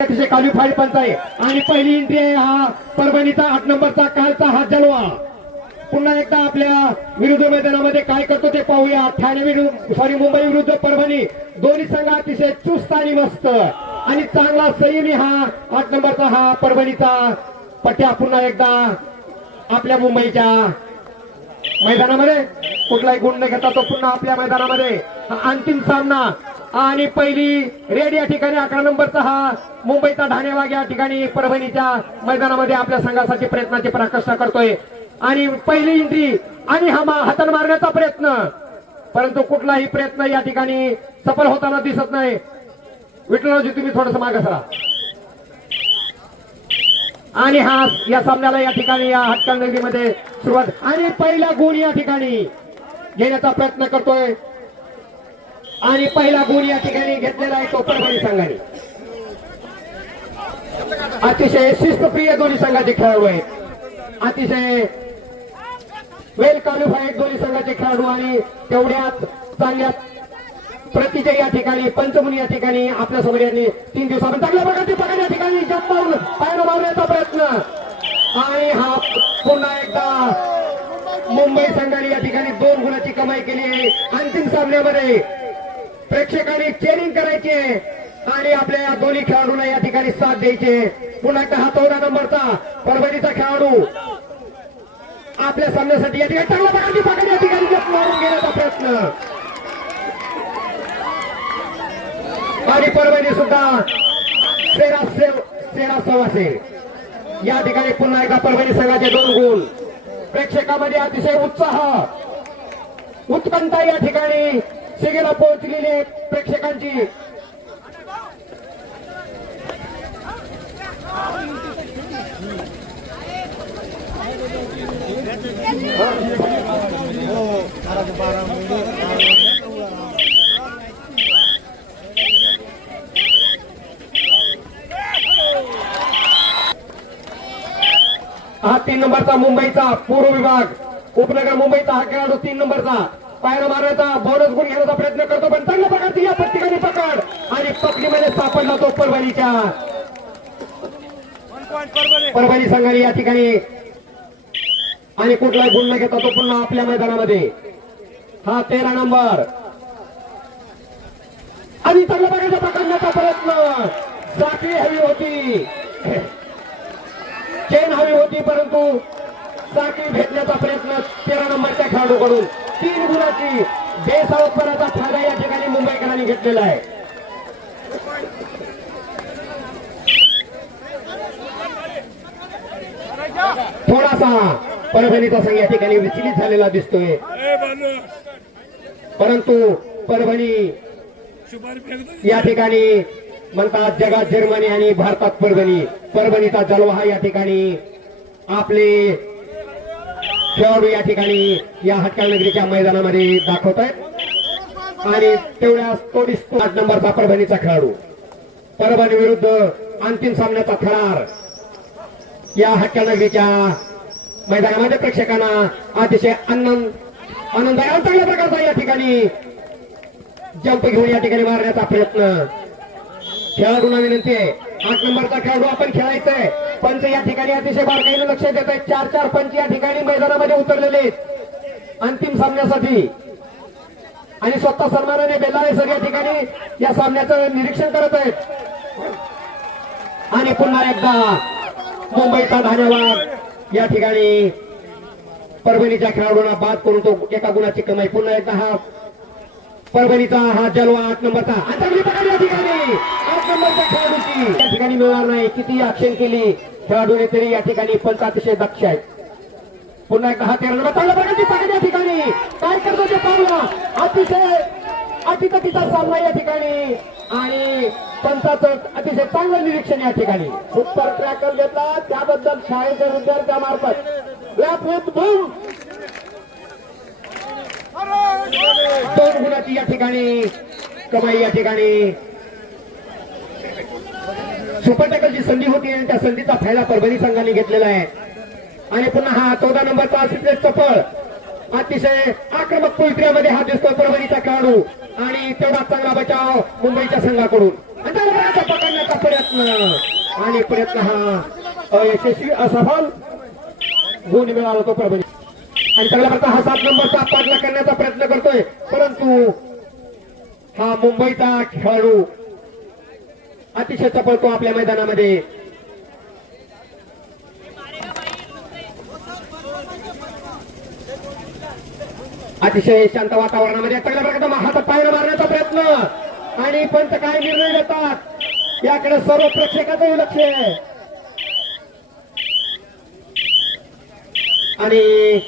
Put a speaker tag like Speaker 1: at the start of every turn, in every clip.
Speaker 1: अतिशय क्वालिफाईड पंच आहे आणि पहिली एंट्री आहे हा परभणीचा आठ नंबरचा कालचा हा जलवा. पुन्हा एकदा आपल्या विरुद्ध मैदानामध्ये काय करतो ते पाहूया. ठाणे विरुद्ध सॉरी मुंबई विरुद्ध परभणी. दोन्ही संघ अतिशय चुस्त आणि मस्त. आणि चांगला संयमी हा आठ नंबरचा हा परभणीचा पट्ट्या पुन्हा एकदा आपल्या मुंबईच्या मैदानामध्ये. कुठलाही गुण न घेता तो पुन्हा आपल्या मैदानामध्ये. अंतिम सामना आणि पहिली रेड या ठिकाणी अकरा नंबरचा हा मुंबईचा ढाणेवाग या ठिकाणी परभणीच्या मैदानामध्ये आपल्या संघासाठी प्रयत्नाची प्रकाशना करतोय. आणि पहिली एंट्री आणि हा हातान मारण्याचा प्रयत्न. परंतु कुठलाही प्रयत्न या ठिकाणी सफल होताना दिसत नाही. विठ्ठलरावजी तुम्ही थोडस मागे सरा आणि हा या सामन्याला या ठिकाणी या हटकन नगरीमध्ये सुरुवात. आणि पहिला गुण या ठिकाणी घेण्याचा प्रयत्न करतोय. आणि पहिला गुण या ठिकाणी घेतलेला आहे तो परभणी संघाने. अतिशय शिस्तप्रिय दोन्ही संघाचे खेळाडू आहेत. अतिशय वेल क्वालिफाईड दोन्ही संघाचे खेळाडू आणि तेवढ्याच चांगल्या प्रतीच्या या ठिकाणी पंचमुनी या ठिकाणी आपल्यासमोर यांनी तीन दिवसापर्यंत चांगल्या प्रकारचे पकड या ठिकाणी. जप मारून मारण्याचा प्रयत्न. आणि हा पुन्हा एकदा मुंबई संघाने या ठिकाणी दोन गुणाची कमाई केली आहे. अंतिम सामन्यामध्ये प्रेक्षकांनी चेरिंग करायची आणि आपल्या या दोन्ही खेळाडूंना या ठिकाणी साथ द्यायचे. पुन्हा एकदा हा चौदा नंबरचा परभणीचा खेळाडू आपल्या सामन्यासाठी या ठिकाणी चांगल्या प्रकारची पकड या ठिकाणी जप मारून घेण्याचा प्रयत्न. आणि परभणी सुद्धा सेरा सेव सेरा सवासे. या ठिकाणी पुन्हा एकदा परभणी संघाचे दोन गुण. प्रेक्षकामध्ये अतिशय उत्साह उत्कंठा या ठिकाणी शिगेला पोहोचलेली आहे प्रेक्षकांची. हा तीन नंबरचा मुंबईचा पूर्व विभाग. उपनगर मुंबईचा हा खेळाडू तीन नंबरचा. पायरा मारण्याचा बोनस गुण घेण्याचा प्रयत्न करतो पण चांगल्या प्रकारची या प्रत्येकाने पकड. आणि पकडीमध्ये सापडला तो परभणीच्या परभणी संघाने या ठिकाणी आणि कुठलाही गुण न घेता तो पुन्हा आपल्या मैदानामध्ये. हा तेरा नंबर. आणि चांगल्या प्रकारचा पकडण्याचा प्रयत्न. साखळी हवी होती. चेन हवी होती परंतु साखळी भेटण्याचा प्रयत्न तेरा नंबरच्या खेळाडूकडून. तीन गुणाची बेसावतपणाचा फायदा या ठिकाणी मुंबईकरांनी घेतलेला आहे. थोडासा परभणीचा संघ या ठिकाणी विचलित झालेला दिसतोय. परंतु परभणी या ठिकाणी म्हणतात जगात जर्मनी आणि भारतात परभणी. परभणीचा जलवा हा या ठिकाणी आपले खेळाडू या ठिकाणी या हटकाळ नगरीच्या मैदानामध्ये दाखवत आहेत आणि तेवढ्याच तोडीस आठ नंबरचा परभणीचा खेळाडू. परभणी विरुद्ध अंतिम सामन्याचा थरार या हटकाळ नगरीच्या मैदानामध्ये प्रेक्षकांना अतिशय आनंद आनंद आहे. चांगल्या प्रकारचा या ठिकाणी जंप घेऊन या ठिकाणी मारण्याचा प्रयत्न. खेळाडूंना विनंती आहे. आठ नंबरचा खेळाडू आपण खेळायचंय. पंच या ठिकाणी अतिशय बारकाईने लक्ष देत आहेत. चार चार पंच या ठिकाणी मैदानामध्ये उतरलेले आहेत. अंतिम सामन्यासाठी. आणि स्वतः सन्मानाने बेलाळे सर या ठिकाणी या सामन्याचं निरीक्षण करत आहेत. आणि पुन्हा एकदा मुंबईचा धन्यवाद. या ठिकाणी परभणीच्या खेळाडूंना बाद करून तो एका गुणाची कमाई. पुन्हा एकदा हा परभणीचा हा जलवा आठ नंबरचा. आणि चांगली या ठिकाणी. आठ नंबरच्या खेळाडूची. या ठिकाणी मिळणार नाही. किती आक्षेप केली खेळाडूने तरी या ठिकाणी पंच अतिशय दक्ष आहेत. पुन्हा एकदा हा तेरा नंबर. चांगल्या प्रकारची पकड या ठिकाणी. काय करतो ते पाहूया अतिशय अटीतटीचा सामना या ठिकाणी. आणि पंचाचं अतिशय चांगलं निरीक्षण या ठिकाणी. सुपर ट्रॅकर घेतला. त्याबद्दल शाळेच्या विद्यार्थ्यामार्फत. लॅप विथ दोन गुणाची या ठिकाणी कमाई या ठिकाणी. सुपर टॅकलची संधी होती आणि त्या संधीचा फायदा परभणी संघाने घेतलेला आहे. आणि पुन्हा हा चौदा नंबरचा असित चपळ. अतिशय आक्रमक पोल्ट्रीमध्ये हा दिसतो परभणीचा खेळाडू. आणि तेवढा चांगला बचाव मुंबईच्या संघाकडून. पकडण्याचा प्रयत्न. आणि प्रयत्न हा अयशस्वी असफल गुण मिळाला तो परभणी. आणि त्याला प्रकार हा सात नंबरचा पाठला करण्याचा प्रयत्न करतोय. परंतु हा मुंबईचा खेळाडू अतिशय चपळतो आपल्या मैदानामध्ये. अतिशय शांत वातावरणामध्ये चांगल्या प्रकारचा हातात पायनं मारण्याचा प्रयत्न. आणि पंच काय निर्णय घेतात याकडे सर्व प्रेक्षकाचं लक्ष आहे. आणि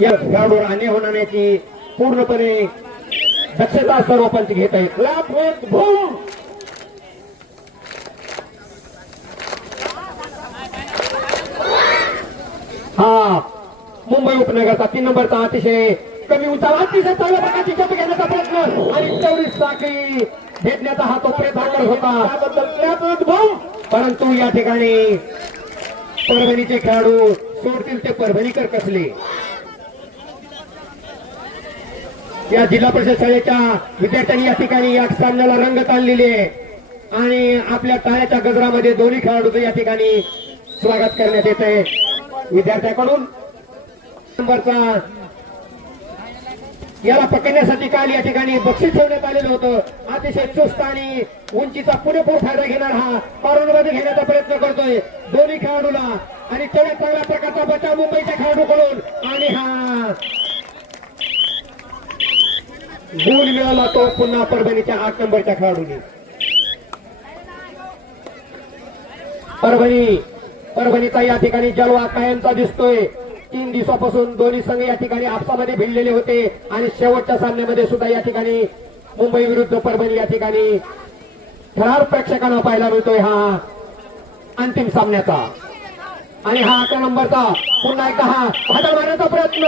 Speaker 1: या खेळाडू आणि होणार नाही पूर्णपणे दक्षता सर्व पंच घेत आहेत. लाभ होत भूम! हा मुंबई उपनगरचा तीन नंबरचा अतिशय कमी उंचाव अतिशय चांगल्या प्रकारची चप घेण्याचा प्रयत्न. आणि चौरीस साखळी भेटण्याचा हा तो प्रयत्न होता. त्याबद्दल परंतु या ठिकाणी परभणीचे खेळाडू सोडतील ते परभणीकर कसले या जिल्हा परिषद शाळेच्या विद्यार्थ्यांनी या ठिकाणी या सामन्याला रंगत आणलेली आहे. आणि आपल्या टाळ्याच्या गजरामध्ये दोन्ही खेळाडूचं या ठिकाणी स्वागत करण्यात येत आहे. विद्यार्थ्याकडून नंबरचा याला पकडण्यासाठी काल या ठिकाणी बक्षीस ठेवण्यात आलेलं होतं. अतिशय चुस्त आणि उंचीचा पुरेपूर फायदा घेणार हा पारोनमध्ये घेण्याचा प्रयत्न करतोय. दोन्ही खेळाडूला आणि तेवढ्या चांगल्या प्रकारचा बचाव मुंबईच्या खेळाडूकडून. आणि हा गोल मिळाला तो पुन्हा परभणीच्या आठ नंबरच्या खेळाडूने. परभणी परभणीचा या ठिकाणी जलवा कायमचा दिसतोय. तीन दिवसापासून दोन्ही संघ या ठिकाणी आपसामध्ये भिडलेले होते आणि शेवटच्या सामन्यामध्ये सुद्धा या ठिकाणी मुंबई विरुद्ध परभणी या ठिकाणी थरार प्रेक्षकांना पाहायला मिळतोय हा अंतिम सामन्याचा. आणि हा अकरा नंबरचा पुन्हा एकदा हा हाडा मारण्याचा प्रयत्न.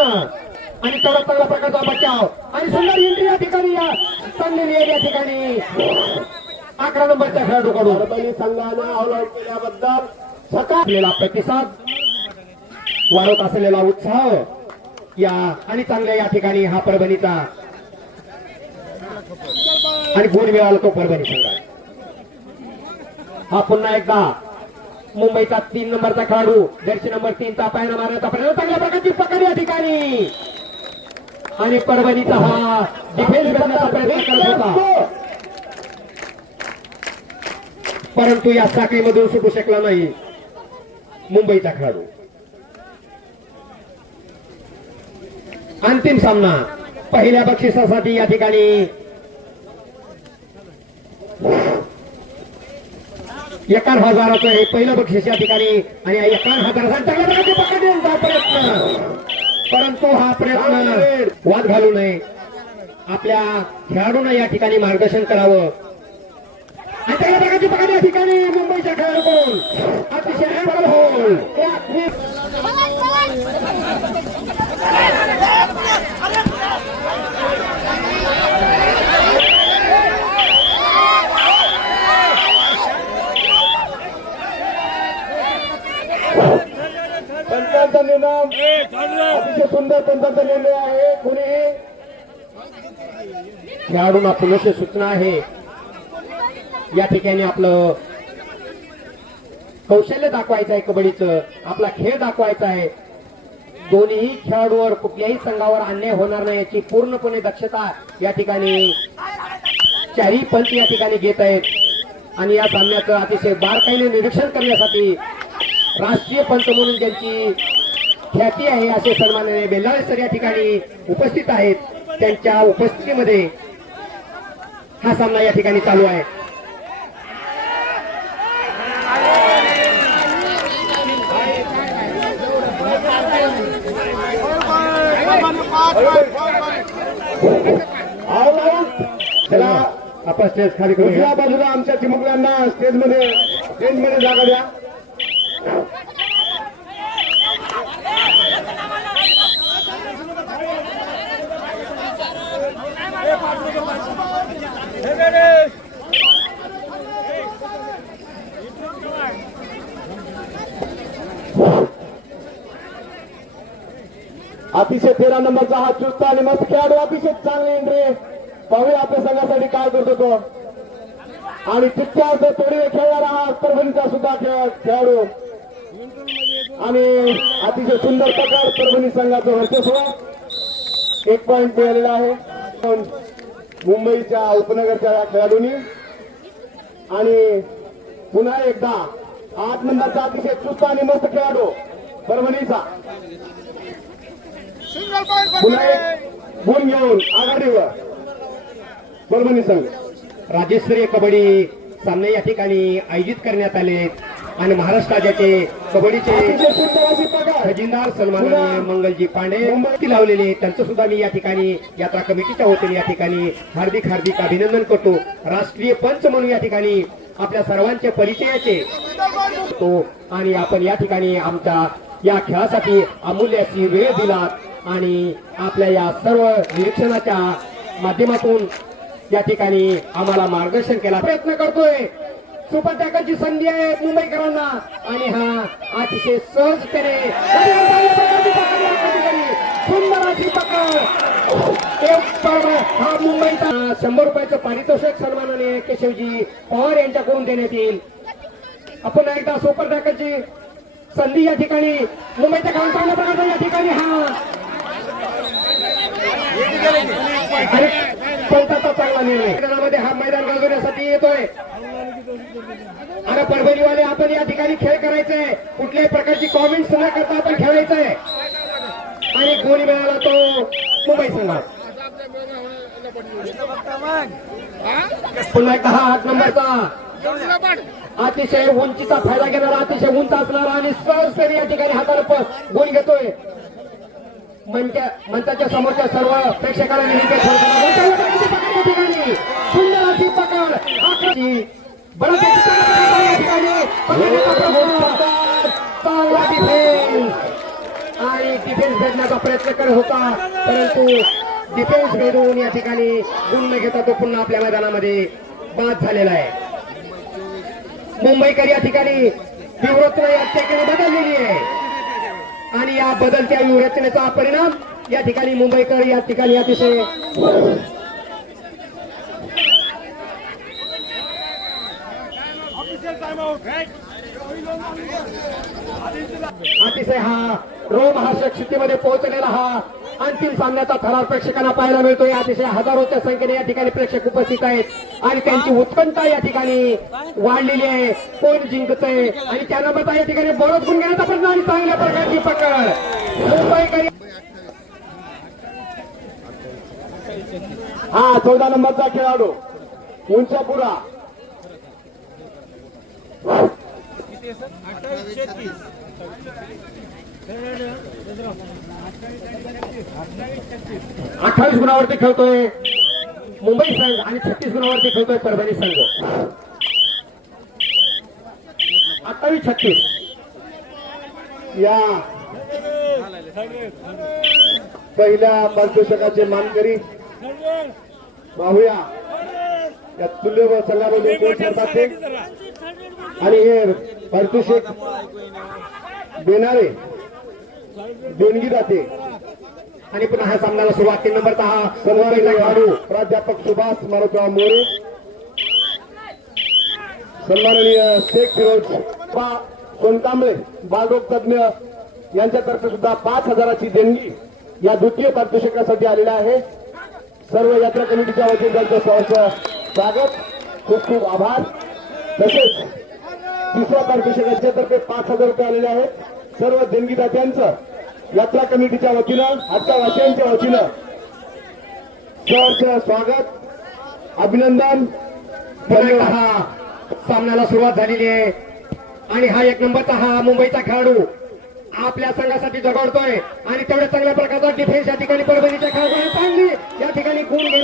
Speaker 1: आणि तेवढा चांगला प्रकारचा बचाव आणि सुंदर एंट्री या ठिकाणी या. चांगली या ठिकाणी. अकरा नंबरच्या खेळाडूकडून. परभणी संघानं अवलंब केल्याबद्दल सकाळलेला प्रतिसाद वाढत असलेला उत्साह या आणि चांगल्या या ठिकाणी हा परभणीचा. आणि गुण मिळाला तो परभणी संघ हा पुन्हा एकदा मुंबईचा तीन नंबरचा खेळाडू जर्सी नंबर तीनचा पायना मारण्याचा प्रयत्न चांगल्या प्रकारची पकड या ठिकाणी. आणि परभणीचा हा डिफेन्स करण्याचा प्रयत्न करत होता. परंतु या साखळीमधून सुटू शकला नाही मुंबईचा खेळाडू. अंतिम सामना पहिल्या बक्षिसासाठी या ठिकाणी. एकावन्न हजाराचं हे पहिलं बक्षीस या ठिकाणी आणि या हजाराचा प्रयत्न परंतु हा प्रयत्न वाद घालू नये. आपल्या खेळाडूंना या ठिकाणी मार्गदर्शन करावं. या ठिकाणी मुंबईच्या खेळाडूकडून. अतिशय
Speaker 2: पंचांचा निनाम अतिशय सुंदर पंचांचा निर्णय आहे. कोणी?
Speaker 1: खेळाडूंना पुनश्च सूचना आहे. या ठिकाणी आपलं कौशल्य दाखवायचं आहे कबड्डीचं. आपला खेळ दाखवायचा आहे. दोन्ही खेळाडूवर कुठल्याही संघावर अन्याय होणार नाही याची पूर्णपणे दक्षता या ठिकाणी चारही पंच या ठिकाणी घेत आहेत. आणि या सामन्याचं अतिशय बारकाईने निरीक्षण करण्यासाठी राष्ट्रीय पंच म्हणून ज्यांची ख्याती आहे असे सन्माननीय बेल्लाळे सर या ठिकाणी उपस्थित आहेत. त्यांच्या उपस्थितीमध्ये हा सामना या ठिकाणी चालू आहे. चला आपण स्टेज खाली करू
Speaker 2: या बाजूला आमच्या चिमुकल्यांना स्टेजमध्ये स्टेजमध्ये जागा द्या. अतिशय तेरा नंबरचा हा चुस्त आणि मस्त खेळाडू अतिशय चांगले एंट्री पाहूया आपल्या संघासाठी काय करतो तो. आणि तितक्याच तोडीने खेळणारा हा परभणीचा सुद्धा खेळ खेळाडू. आणि अतिशय सुंदर प्रकार परभणी संघाचं वर्चस्व. एक पॉइंट मिळालेला आहे. पण मुंबईच्या उपनगरच्या या खेळाडूंनी. आणि पुन्हा एकदा आठ नंबरचा अतिशय चुस्त आणि मस्त खेळाडू परभणीचा. पुन्हा एक गुण घेऊन आघाडीवर परभणी संघ.
Speaker 1: राज्यस्तरीय कबड्डी सामने या ठिकाणी आयोजित करण्यात आले. आणि महाराष्ट्र राज्याचे कबड्डीचे खजिनदार सन्माननीय मंगलजी पांडे मुंबईत लावलेले त्यांचं सुद्धा मी या ठिकाणी यात्रा कमिटीच्या वतीने या ठिकाणी हार्दिक हार्दिक अभिनंदन करतो. राष्ट्रीय पंच म्हणून या ठिकाणी आपल्या सर्वांच्या परिचयाचे. तो आणि आपण या ठिकाणी आमच्या या खेळासाठी अमूल्य अशी वेळ दिलात आणि आपल्या या सर्व निरीक्षणाच्या माध्यमातून या ठिकाणी आम्हाला मार्गदर्शन केला. प्रयत्न करतोय. सुपर टॅकलची संधी आहे मुंबईकरांना. आणि हा अतिशय सहजतेने सुंदर अशी पकड. हा मुंबईचा शंभर रुपयाचं पारितोषिक सन्मानाने केशवजी पवार यांच्याकडून देण्यात येईल. आपण एकदा सुपर टाकाची संधी या ठिकाणी मुंबईच्या काम चांगल्या प्रकारचा या ठिकाणी हा. आणि चांगला निर्णय. मैदानामध्ये हा मैदान गाजवण्यासाठी येतोय. आता परभणीवाले आपण या ठिकाणी खेळ करायचंय कुठल्याही प्रकारची कॉमेंट्स न करता आपण खेळायचंय आणि कोणी मिळाला तो मुंबई संघात पुन्हा एकदा हा आठ नंबरचा. अतिशय उंचीचा फायदा घेणारा अतिशय उंच असणारा आणि सहजतेने या ठिकाणी हाताला गोल घेतोय. मंचा मंचाच्या समोरच्या सर्व प्रेक्षकांना सुंदर अशी पकड चांगला डिफेन्स आणि डिफेन्स भेटण्याचा प्रयत्न करत होता. परंतु डिफेन्स भेटून या ठिकाणी गुण न घेता तो पुन्हा आपल्या मैदानामध्ये. बाद झालेला आहे. मुंबईकर या ठिकाणी व्यूहरचना या ठिकाणी बदललेली आहे. आणि या बदलत्या व्यूहरचनेचा परिणाम या ठिकाणी मुंबईकर या ठिकाणी अतिशय अतिशय हा रोमहर्षक स्थितीमध्ये पोहोचलेला हा अंतिम सामन्याचा थरार प्रेक्षकांना पाहायला मिळतोय. अतिशय हजारोच्या संख्येने या ठिकाणी प्रेक्षक उपस्थित आहेत. आणि त्यांची उत्कंठा या ठिकाणी वाढलेली आहे. कोण जिंकतंय? आणि त्या नंबरचा या ठिकाणी बरोच गुण घेण्याचा प्रयत्न आणि चांगल्या प्रकारची पकड.
Speaker 2: हा चौदा नंबरचा खेळाडू उंचापुरा
Speaker 1: अठ्ठावीस गुणावरती खेळतोय. मुंबई संघ आणि छत्तीस गुणावरती खेळतोय परभणी संघ. अठ्ठावीस छत्तीस.
Speaker 2: या. पहिल्या पारितोषिकाचे मानकरी. पाहूया. या तुल्य संघामध्ये कोण ठरतात आणि हे पारितोषिक देणारे देणगी जाते
Speaker 1: आणि पुन्हा ह्या सामन्याला सुरुवात तीन नंबर हा
Speaker 2: सन्मानित
Speaker 1: खेळाडू
Speaker 2: प्राध्यापक सुभाष मारुतराव मोरे. सन्माननीय शेख फिरोज बा सोनकांबळे बालरोग तज्ञ यांच्यातर्फे सुद्धा पाच हजाराची देणगी या द्वितीय पारितोषिकासाठी आलेला आहे. सर्व यात्रा कमिटीच्या वतीने त्यांचं स्वागत. खूप खूप आभार. तसेच तिसऱ्या पारितोषिकाच्या तर्फे पाच हजार रुपये आलेले आहेत. सर्व देणगीदात्यांचं यात्रा कमिटीच्या वतीनं आजच्या वासियांच्या वतीनं सहर्ष स्वागत अभिनंदन
Speaker 1: हा सामन्याला सुरुवात झालेली आहे. आणि हा एक नंबरचा हा मुंबईचा खेळाडू आपल्या संघासाठी जगवतोय आणि तेवढ्या चांगल्या प्रकारचा डिफेन्स या ठिकाणी परभणीच्या खेळाडूंनी चांगली या ठिकाणी गुण